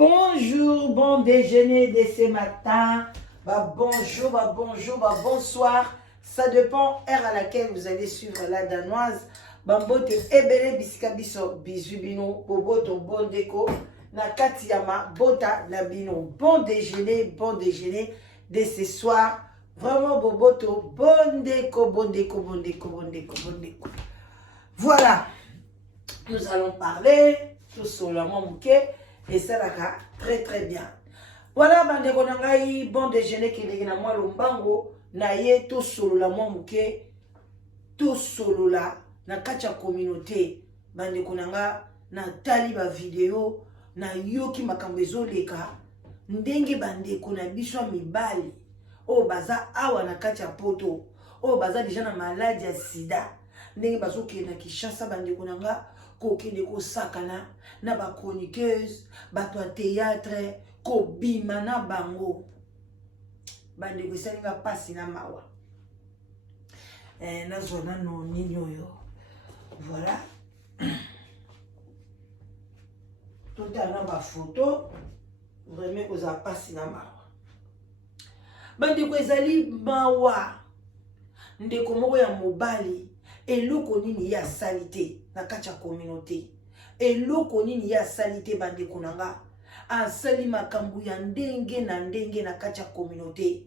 Bonjour, bon déjeuner de ce matin. Bonjour, bonsoir. Ça dépend heure à laquelle vous allez suivre la danoise. Bambote ebele bisika biso bizubino boboto bon déco na katiyama bota na bino. Bon déjeuner de ce soir. Vraiment boboto bon déco. Voilà. Nous allons parler tout sur le mouké et ça là très bien. Voilà bandeko nangai bon déjeuner qui est na moi lombango na ye tout solo la mouké tout solo la na kacha communauté bandeko nanga na tali ba vidéo na yoki makambo ezoleka ndenge bandeko na biso mibali o baza awa na kacha poto o baza déjà na maladie ya sida ndenge bazoke na Kinshasa bandeko nanga kokende kosakana na ba chroniqueuse bato ya théâtre ko bima na bango bandeko esalinga pasi na mawa na zona no nini oyo voilà tout à na ba photo vraiment koza pasi na mawa bandeko ezali mawa ndeko moko ya mobali eloko nini ya salite na kacha communauté eloko nini ya salite bandeko nanga asali makambu ya ndenge na kacha communauté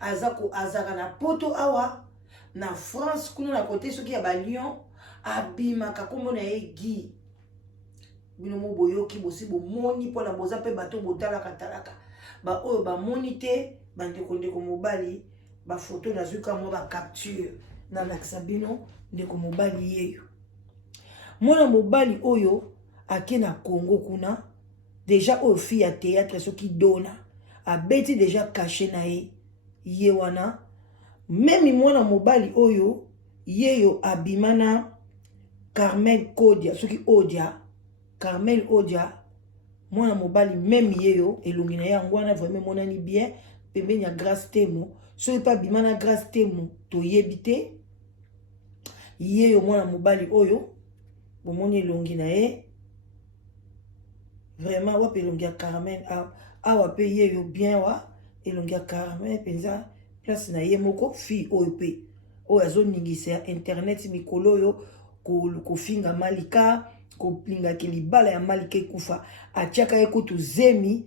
azaka na poto awa na France kuna na côté soki ya ba Lyon abima kakombo na egi bino mo boyoki bosi bomoni pona boza pe bato botala katalaka ba oyo ba monite bandeko ndeko mobali ba photo na zuka mo ba capture na laksabino ndeko mobali yeyo mwana mobali oyo ake na Congo kuna déjà oyo fille ya théâtre soki dona abeti déjà caché na ye wana même mwana mobali oyo yeyo abimana Carmel Kodia soki Odia Carmel Odia mwana mobali même yeyo elongi na yango wana vraiment monani bien pembeni ya Grâce Temo soki pa bimana Grâce Temo toyebi te yeyo mwana mobali oyo bomoni elongi na ye vraiment wape elongi ya Carmel awa pe yeyo bien wa elongi ya Carmel penza place na ye moko fille oyo pe oyo azoningisa ya internet mikolo oyo kofinga malika kopingaki libala ya malika ekufa atiaka ye kutu zemi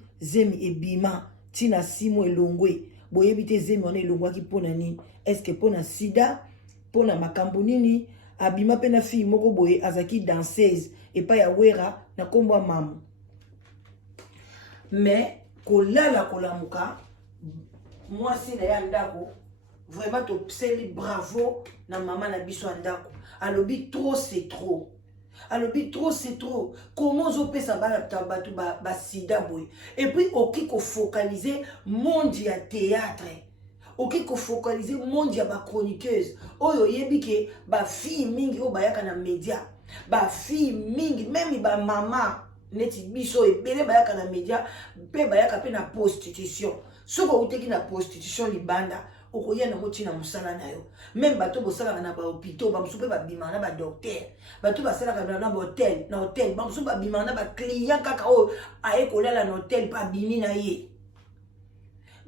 ebima tina simo elongwe boyebi te zemi wana elongwaki mpona nini eske mpona sida mpona makambo nini abima pe na fille moko boye azaki danseuse epa ya wera na kombo ya mamu mais kolala kolamuka mwasi na ya ndako vraiment topseli bravo na mama na biso ya ndako alobi trop c'est trop comment ozopesa bato basida boye et puis oki kofocaliser monde ya théâtre oki kofocaliser monde ya bachroniqueuse oyo oyebi ke bafille mingi oyo bayaka na média bafille mingi même bamama neti biso ebele bayaka na média mpe bayaka mpe na prostitution soki outeki na prostitution libanda okoya nango ntina mosala na yo même bato bosalaka na bahôpitaux bamosusu mpe babimaka na badocteur bato basalaka na bahotel bamosusu babimaka na baclient kaka oyo aye kolala na hotel mpe abimi na ye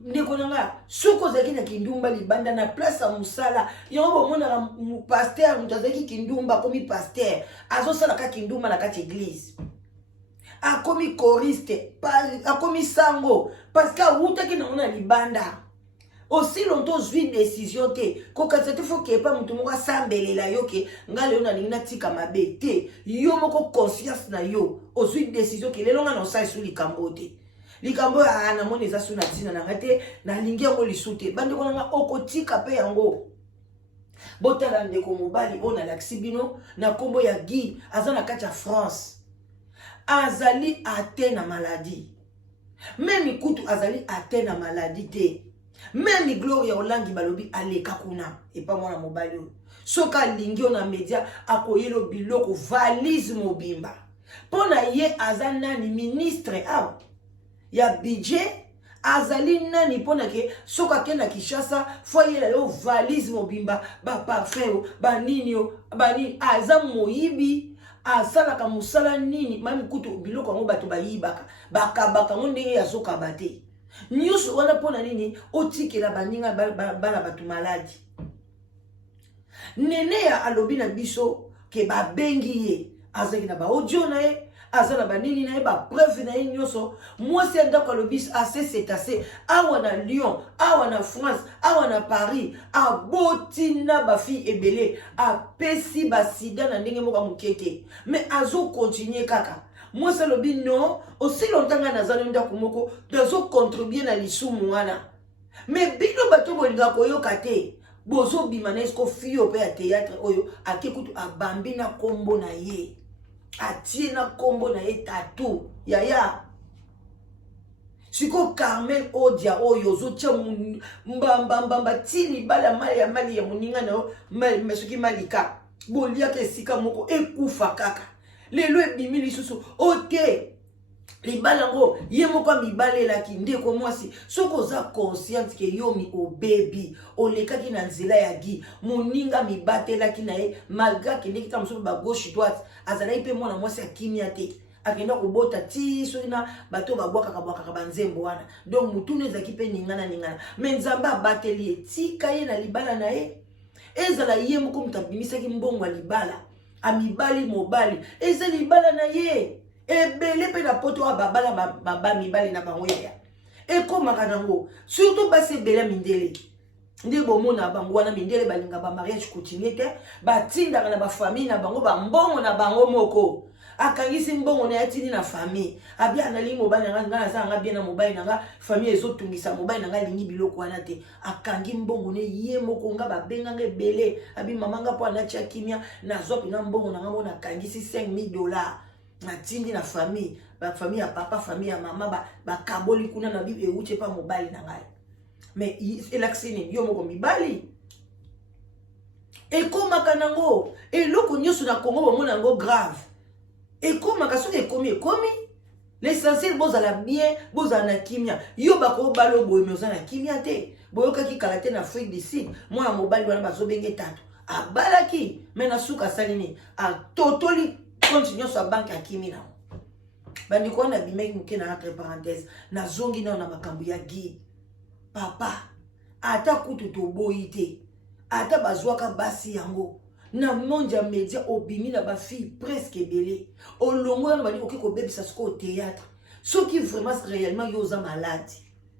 ndeko nanga soki ozalaki na kindumba libanda na place ya mosala yango bomonaka paster moto azalaki kindumba akomi paster azosalaka kindumba na kati église akomi choriste akomi sango parce que awutaki nango na libanda aussi longtemps ozwi décision te kokatisa te fo kepa moto moko asambelela yo ke nga lelo nalingi natika mabe te yo moko conscience na yo ozwi décision ke lelo nga na osala esu likambo te likambo ya namoni eza su na ntina nanga te nalingi yango lisu te bandeko nanga okotika mpe yango botala ndeko mobali oyo nalakisi bino na nkombo ya Guy aza na kati ya France azali ate na maladie même kutu azali ate na maladie te même Gloria Olangi balobi aleka kuna epa mwana mobali oyo soki alingi na média akoyelo biloko valise mobimba mpona ye aza nani ministre awa ya budget azali nani mpona ke soki akenda Kinshasa fo yela yo valise mobimba baparfum banini banini aza moyibi asalaka musala nini mami kutu biloko yango bato bayibaka bakabaka ngo ndenge azokaba te nyonso wana mpona nini otikela baninga bana bato maladi. Nene ya alobi na biso ke babengi ye azalaki na baaudio na ye aza na banini na ye bapreuve na ye nyonso mwasi ya ndako alobi ase setase awa na Lyon awa na France awa na Paris aboti na bafille ebele apesi basida na ndenge moko moke te mais azokontinue kaka. Mwasi alobi non aussi longtemps nga naza na ndako moko nazokontribue na lisumu wana mais bino bato bolinga koyoka te bozo bima na esko fiyo pe ya théâtre oyo ake kutu abambi na kombo na ye atie na kombo na ye tatu yaya siko Carmel Odia oyo zotia mbamba tini bala mali ya muninga na yo mesuki malika bolia ke sika moko ekufa kaka lelo ebimi lisusu ote libala ngo ye moko mibalelaki ndeko mwasi soko za consciente ke yo mi obebi olekaki na nzela ya gi moninga mibatelaki na ye malgré ke ndeki tamuso ba gauche droite azalaki pe mwana mwasi akimia te akenda kobota ti soki na bato babwakaka banzembo wana donc mutunu ezalaki pe ningana mais nzambe abateli ye tika ye na libala na ye ezala ye moko mutu abimisaki mbongo ya libala amibali mobali eza libala na ye ebele pe na poto wa baba mibali na bango ya ekomaka nango surtout basi ebele mindele nde bomona bango wana mindele balinga ba mariage continue te batindaka na bafamille na bango bambongo na bango moko akangisi mbongo na yatini na famille abia anali mobali nanga naza nga bien na mobali nanga famille ezotungisa mobali nanga lingi biloko wana te akangi mbongo ne ye moko nga babenga nga ebele abi mamanga po anatia kimia na zopi na mbongo nanga mona akangisi $5,000 natindi na famille ba famille ya papa famille ya mama bakaboli kuna na bibi euche pa mobali na ngai mais elaksini yo moko mibali ekomaka nango eloko nyonso na Congo bomona yango grave ekomaka soki ekomi l'essentiel bozala bien bozala na kimia yo bakobalo boye mais oza na kimia te boyokaki kala te na Afrique du Sud mwana mobali wana bazobenge tatu abalaki mais na suka salini atotoli continue sur banque à Kimina. Bandiko na bimeki muke na entre parenthèse na zongi na makambu ya gi. Papa ata kutu to boite. Ata bazwaka basi yango. Na monde ya média obimi na ba fille presque belé. Olongo na bali okiko bebisa siko au théâtre. Ceux qui vraiment réellement yoza malade.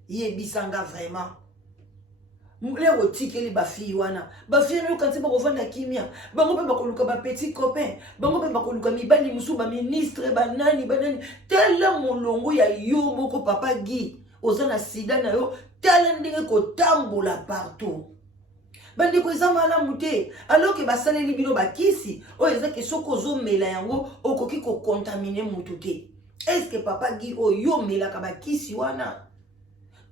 Yebisanga vraiment. Leo tikeli ba fille wana ba fille no kanti bako vanda kimia bango pe bakoluka ba petit copain bango pe bakoluka mibali musu ba ministre banani tela molongo ya yo moko papa Guy ozana sida na yo tela ndenge ko tambola partout bandi ko eza malamu te alors que basaleli bino bakisi o eza ke soko zomela yango okoki ko contaminer mutu te est-ce que papa Guy o yo melaka bakisi wana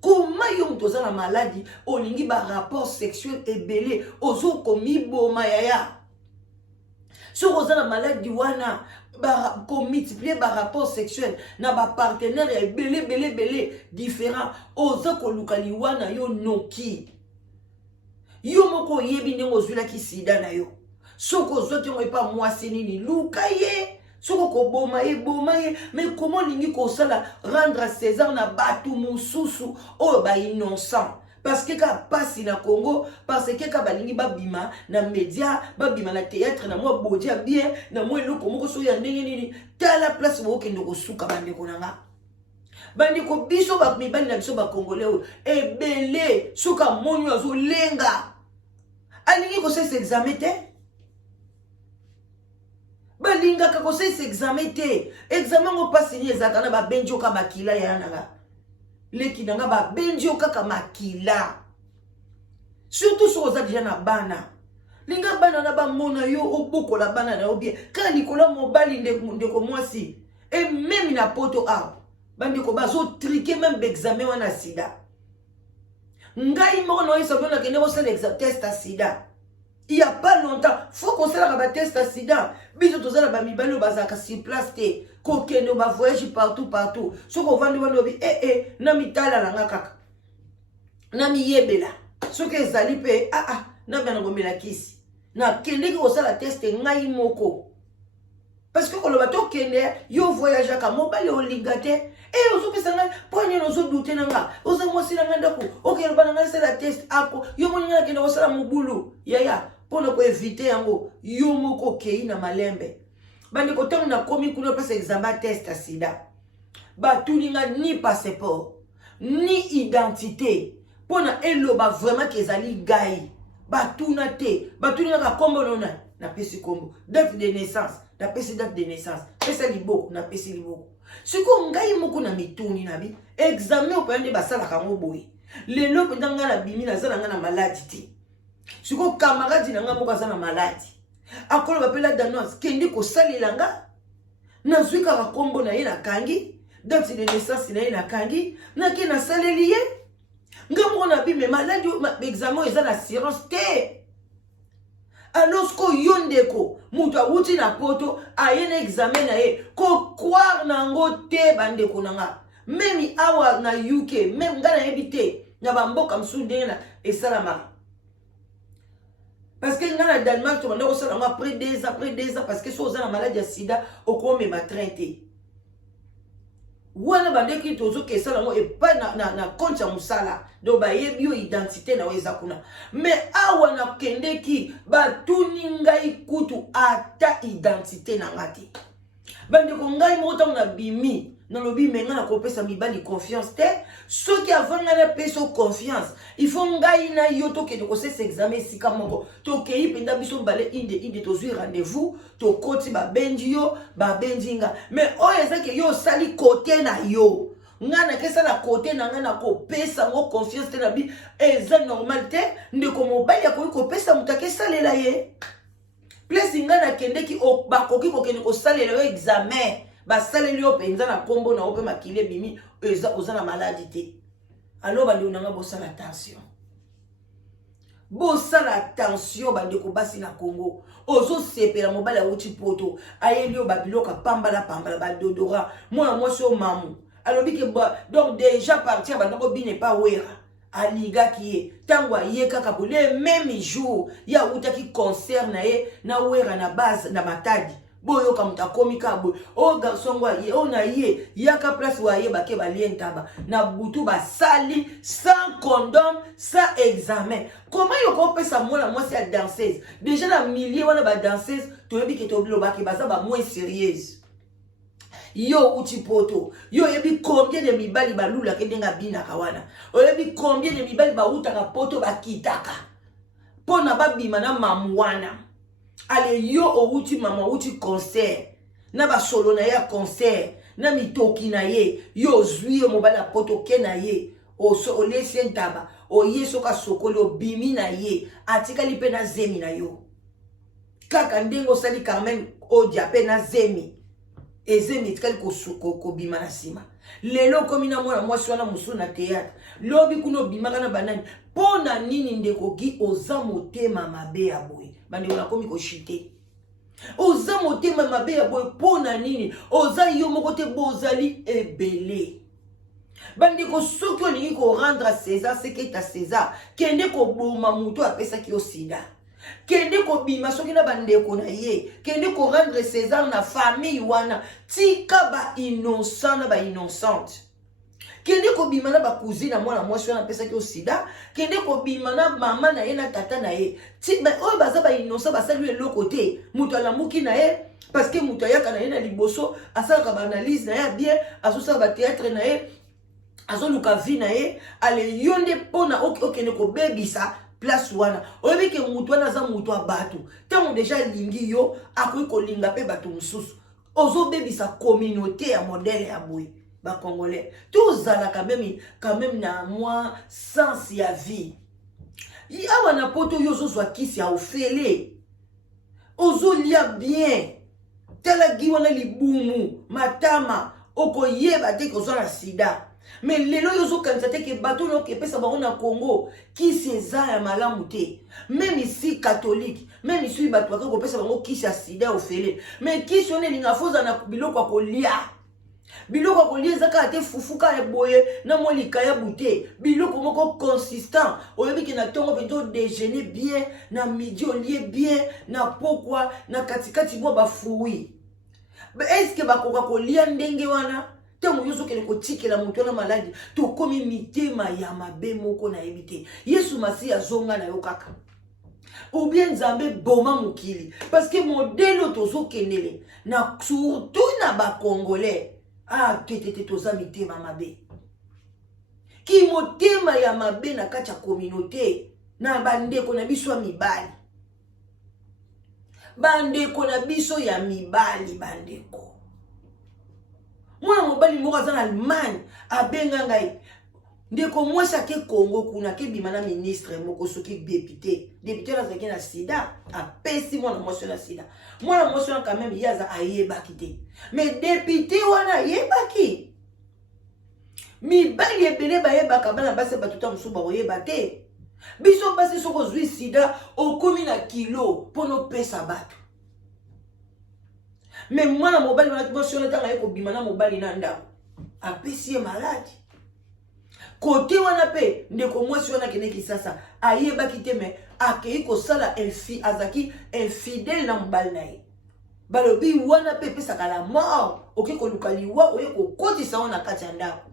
comment yo mtoza na maladie olingi ba rapport sexuel ebele ozo komi boma yaya so oza na maladie wana ba ko multiplier ba rapport sexuel na ba partenaire ebele différent ozo ko lukali wana yo noki yo moko yebi ndenge ozulaki sida na yo soko zote ngo epa mwasi nini luka ye soko ko boma ye mais comment lingi ko sala rendre à César na batu mususu o ba innocent parce que ka pasi na Congo parce que ka balingi babima na média babima na théâtre na moi bodia bien na moi eloko moko so ya ndenge nini tala place bo kende ko suka bande ko nanga bande ko biso ba mibali na biso ba congolais ebele suka monyo azo lenga alingi ko se examen te balinga kako se examen te examen ngo pasi ni ezaka na ba benjo ka makila ya nanga leki nanga ba benjo kaka makila surtout so oza déjà na bana linga bana na ba mona yo obokola bana na obie ka likola mobali ndeko mwasi et même na poto a bandi ko bazo triquer même examen wana sida ngai mo no eso bona kene ko se test à sida. Il y a pas longtemps, faut qu'on s'en va test à sida. Biso to zala ba mibali bazaka sur place te. Ko kendo ba voyage partout. So ko vandi wano bi na mitala la ngaka. Na mi yebela. So ke ezali pe na bana ngomela kisi. Na kende ko sala test ngai moko. parce que quand le bateau kende yo voyage ka mobile o lingate et ozo pesanga prenez nos douter nanga ozo mosi nanga ndako OK le bananga c'est la test ako yo moninga kende osala mobulu yaya pour ne ko éviter yango yo moko kei na malembe bandi ko tangu na komi kuna place examen test sida ba tuninga ni passeport ni identité pona eloba vraiment kezali gai ba tunate ba tuninga ka kombo nona na pesi kombo date de naissance na pesi date de naissance pesa liboko na pesi liboko siko ngai moko na mituni na bi examen o pende basala kango boy lelo pendanga na bimi na zala nga na maladie ti siko camarade na nga moko azana maladie akolo bapela danos kendi ko salilanga na zwika ka kombo na ye na kangi date de naissance na ye na kangi na ke na saleli ye ngamo na bi me maladie examen ezana assurance te. Alors ko yondeko mutu awuti na poto aye na examen na ye ko croire nango te bandeko nanga même awa na UK même ngana yebite na bamboka msunde na esalama parce que ngana Danemark to bandeko sala après 2 ans parce que so za na maladie ya sida okome ma traité wana bandeki tozo ke sala ngo e pa na compte ya musala do ba yebi yo identité na weza kuna mais awa na kendeki ba tuningai kutu ata identité na ngati bandeko ngai mota na bimi na lobi menga na kopesa mibali confiance te soki avanga na peso confiance il faut ngai na yo to ke ko se examen sika moko to ke ipenda biso bale inde to zui rendez-vous to koti ba bendio ba bendinga mais o ezake yo sali côté na yo ngana kesa na côté na ngana ko pesa ngo confiance te na bi eza normal te ndeko mobali ya ko pesa mutake salela ye place ngana kendeki o bakoki ko kende ko salela yo examen ba saleli yo penza na kombo na ope makile bimi eza ozana maladie te. Alors bali unanga bosala attention. Bosala attention bandeko basi na Congo. Ozo sepela mobala uti poto. Ayeli yo babiloka pambala ba dodora. Moi so mamu. Alors bike donc déjà partir bandeko bi n'est pas wera. Aliga kiye tangwa ye kaka pour le même jour ya utaki concert na ye na wera na base na matadi. Boyo kamuta komika boy o garçon wa ye ona ye yaka place wa ye bake balien taba na butu ba sali sans condom sans examen. Comment yo ko pesa mwana mwasi ya danseuse déjà na milliers wana ba danseuse to yebi ke to bilo bake baza ba moins sérieuse yo uti poto yo yebi combien de mibali balula ke denga bina kawana o yebi combien de mibali ba utaka poto bakitaka pona babima na mamwana. Ale yo outi mama outi concert na ba solo na ya concert na mitoki na ye yo zwi yo mobala poto ke na ye o so o lesi ntaba o yeso ka sokolo bimi na ye atikali pe na zemi na yo kaka ndengo sali quand même o diape na zemi ezemi tikali ko bima na sima lelo komi na mwana mwasi wana musu na théâtre lobi kuno bima kana banani pona nini ndeko gi oza motema mabe ya boye bandi ona komi ko shite oza motema mabe ya boye pona nini oza yo moko te bozali ebele bandi ko soki olingi ko rendre à César ce qui est à César kende ko boma muto apesa ki osida kende ko bima soki na bandeko na ye kende ko rendre César na famille wana tika ba innocent na ba innocente kende ko bima na ba cousine na mwana mwasi wana pesa ki osida kende ko bima na mama na ye na tata na ye ti ba o baza ba innocent ba saluer le côté muto ala muki na ye parce que muto ya kana ye na liboso asala ka ba analyse na ye bien asosa ba théâtre na ye azo luka vi na ye ale yonde pona okende ko bebisa place wana oyebi ke mutu wana za mutu abatu tango déjà lingi yo akoki kolinga pe bato mususu ozo bebisa communauté ya modèle ya boye ba congolais tozala quand même na moi sens ya vie awa na poto yo zozwa kisi ya ofele ozo lia bien tala gi wana libumu matama okoyeba te kozwa na sida. Mais lelo yozo kanzate ke bato no ke pesa bango na Congo kisi eza ya malamu te même ici catholique même ici bato ka ko pesa bango kisi ya sida ofele mais kisi one linga foza na biloko kolia biloko kolia zaka te fufuka ya boye na molika ya bute biloko moko consistant oyebi ke na tongo pento déjeuner bien na midi olie bien na pokwa na katikati mo ba fruit est-ce que bakoka kolia ndenge wana tango yoso kele kotikela mutu na maladi to komi mitema ya mabe moko na ebite Yesu Masi azonga na yo kaka ou bien Nzambe boma mukili parce que modèle tozo kenele na surtout na ba congolais tete toza mitema mabe ki motema ya mabe na kati ya communauté na bandeko na biso ya mibali bandeko na biso ya mibali bandeko mwana mobali moko aza na Allemagne abenga ngai ndeko mwasa ke Congo kuna ke bimana ministre moko soki député na zaki na sida apesi mwana mwasa na sida mwana mwasa na quand même yaza ayebaki te mais député wana ayebaki mibali ebele bayebaka bana basi batuta musuba oyeba te biso basi soko zwi sida okomi na kilo pono pesa bato mais mwana mobali wana mwasa na tanga yeko bimana mobali na ndako apesi ye maladi kote wana pe ndeko mwasi wana kene kisasa ayebaki te me akei kosala azaki infidèle na mobali na ye balobi wana pe pesaka la mort oke koluka liwa oye kokotisa wana kati ya ndako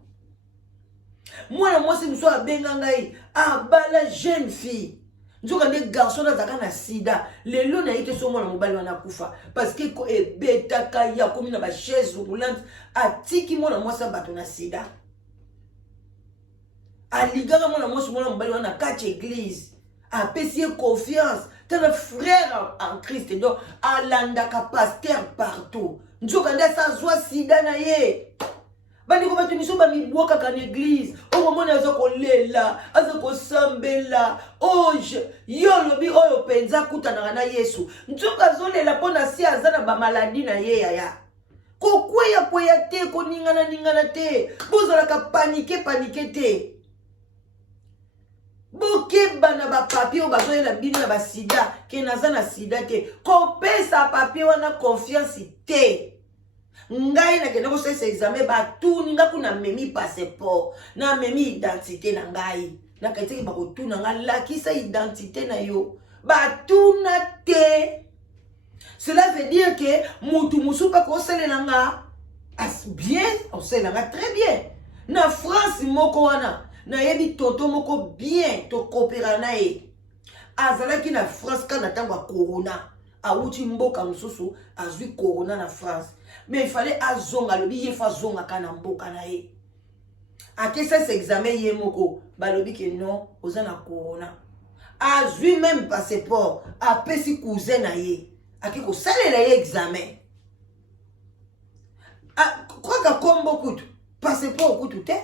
mwana mwasi mosusu abenga ngai abala jeune fille nzoka nde garçon azaka na sida lelo na ye te so mwana mobali wana akufa parce que ko ebetaka ya komi na bachaise roulante atiki mwana mwasi bato na sida aligaka mwana mwasi mwana mobali wana kati église apesi ye confiance tana frère en Christ donc alandaka pasteur partout nzoka nde asazwa sida na ye bandeko bato miso bamibwakaka na église omomona aza kolela aza kosambela yo lobi oyo penza kutanaka na Yesu nzoka azolela mpo na si aza na bamaladi na ye yaya kokweya te koningana te bozalaka panike te bokeba na bapapie oyo bazoyela bino na basida ke naza na sida te kopesa papie wana confiance te ngai nakende kosalisa examen batuni nga kuna memi passeport na memi identité na ngai nakaitaki bakotuna nga lakisa identité na yo batuna te cela veut dire que mutu musu pa kosalela nga bien osalela nga très bien na France moko wana na yebi toto moko bien to coopéra na ye azalaki na France kana tango ya corona awuti mboka mususu azwi corona na France mais il fallait azonga lobi ye fa zonga kana mboka na ye akesa ce examen ye moko balobi ke non oza na corona azwi même passeport apesi cousin na ye aki kosalela ye examen kwaka kombo kutu passeport kutu te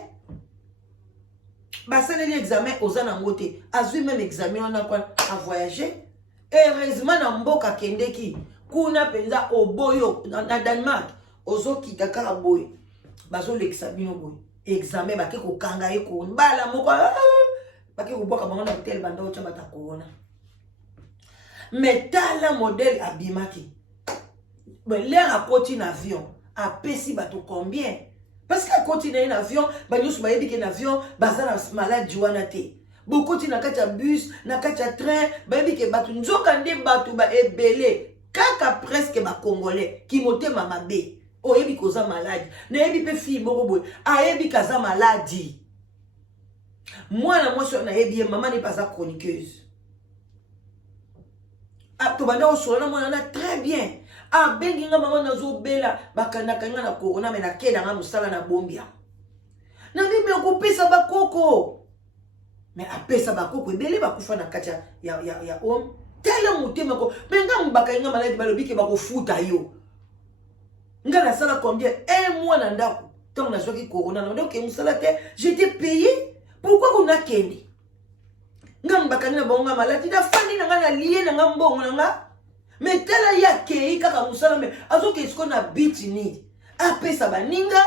basaleli examen oza na ngote azwi même examen wana kwa a voyager heureusement na mboka kendeki kuna penza oboyo na Danemark ozokita kaka boye bazolekisa bino boye examen bake kokanga ye ko mbala moko bake kobwaka bango na hotel banda otya bata corona mais tala modèle abimaki l'air akoti na avion apesi bato combien parce que akoti na un avion banyoso bayebi ke na avion baza na maladie wana te bokoti na kati ya bus na kati ya train bayebi ke bato nzoka nde bato ba ebele kaka presque ba congolais ki motema mabe oyebi koza maladi nayebi pe fille moko boye ayebi kaza maladi mwana mwasi nayebi ye mama ne baza chroniqueuse to banda osola mwana na très bien bengi nga mama nazobela bakandaka nga na corona me nakenda nga mosala na bombia na mimi okopesa bakoko me apesa bakoko ebele bakufa na kati ya homme tala motema ko benga mbaka nga maladi balobi ke bakofuta yo nga nasala combien un mois na ndako tant nazwaki corona na donc mosala te j'étais payé pourquoi kuna kende nga mbaka na bonga maladi da fandi na nga na lié na nga mbongo na nga mais tala ya kei kaka musala me azoke isko na biti ni apesa baninga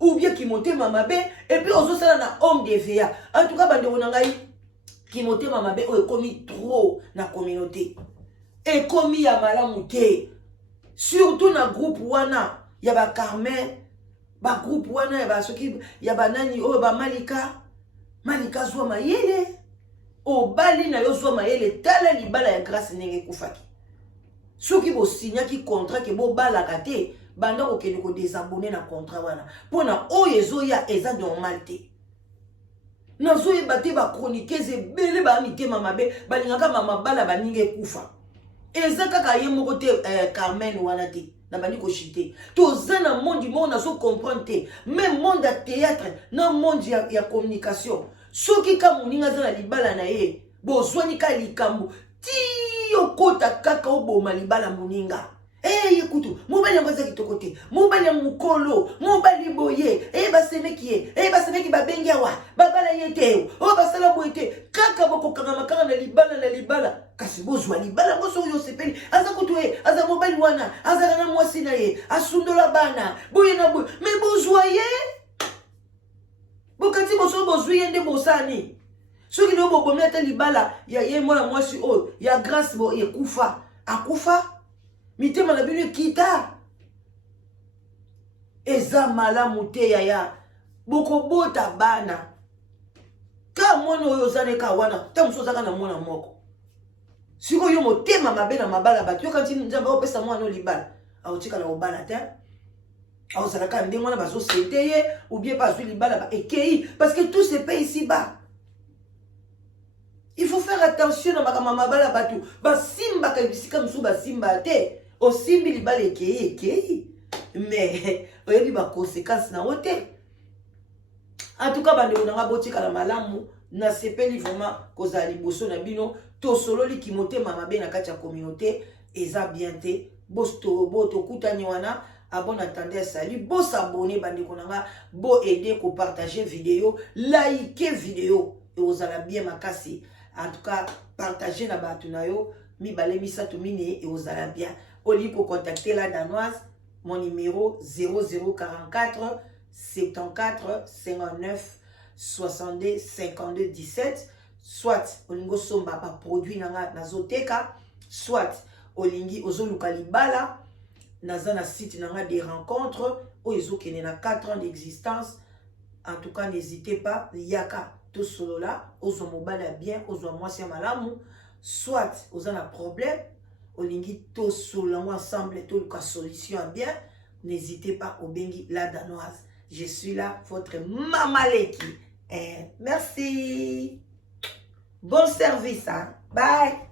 ou bien ki motema mabe et puis ozosala na homme de veya en tout cas bande ngai ki motema mabe o ekomi trop na communauté ekomi ya malamu te surtout na groupe wana ya ba Carmen ba groupe wana ya ba soki ya banani o ba Malika zwa mayele o bali na yo zwa mayele tala libala ya grâce nenge kufaki soki bo signaki contrat ke bo balaka te banda kokende ko désabonner na contrat wana pona oyo ezoya eza normal te nazoyeba te bachroniqueuse ebele bamitema mabe balingaka mamabala baninga ekufa eza kaka ye moko te Carmen wana te na bandi koshite toza na monde moko nazo comprendre te même monde ya théâtre na monde ya communication soki ka moninga aza na libala na ye bozwani ka likambo ti okota kaka oboma libala moninga ekutu mobali yango aza kitoko te mobali ya mokolo mobali boye basemeki babengi awa babala ye te oyo basala boye te kaka bokokanga makanga na libala kasi bozwa libala yango soki oyo osepeli aza kutu ye aza mobali wana azala na mwasi na ye asundola bana boye na boye me bozwa ye bokati bosoki bozwi ye nde bosani soki leo bobomi ata libala ya ye mwana mwasi oyo ya grâce bo ekufa akufa mitema na bino ekita eza malamu te yaya bokobota bana ka mwana oyo ozaneka wana ta mosu ozaka na mwana moko sikoyo yo motema mabe na mabala bato yokanti nzambe opesa mwana oyo libala aotikala kobala te aozalaka ndenge wana bazosete ye ou bien bazwi libala ekei parce que tout se paye ici-bas. Il faut faire attention na makambo mabala bato basimbaka bisika mosusu basimba te osimbi libala ekei mais oyebi baconséquence na yo te. En tout cas bandeko nanga botikala malamu nasepeli vraiment kozala liboso na bino tosololi kimotema mabe na kati ya communauté eza bien te tokutani wana abon attendez salut bo s'abonner bandeko nanga bo aider ko partager vidéo liker vidéo et ozala bien makasi. En tout cas, partagez na bato na yo, mi balé mi sato mine et aux bien. Oli pour contacter la danoise, mon numéro 0044 74 59 62 52 17. Soit olingo somba pa produit na zoteka, soit olingi ozoluka libala, na site nanga des rencontres, oizo kene na 4 ans d'existence. En tout cas, n'hésitez pas, yaka. Tout solo là, ozo mobala bien, ozo mwasi ya malamu, soit ozo na problème, olingi to solo ensemble, to luka solution bien, n'hésitez pas au bengi la danoise. Je suis là, votre mamaleki. Merci. Bon service, hein. Bye.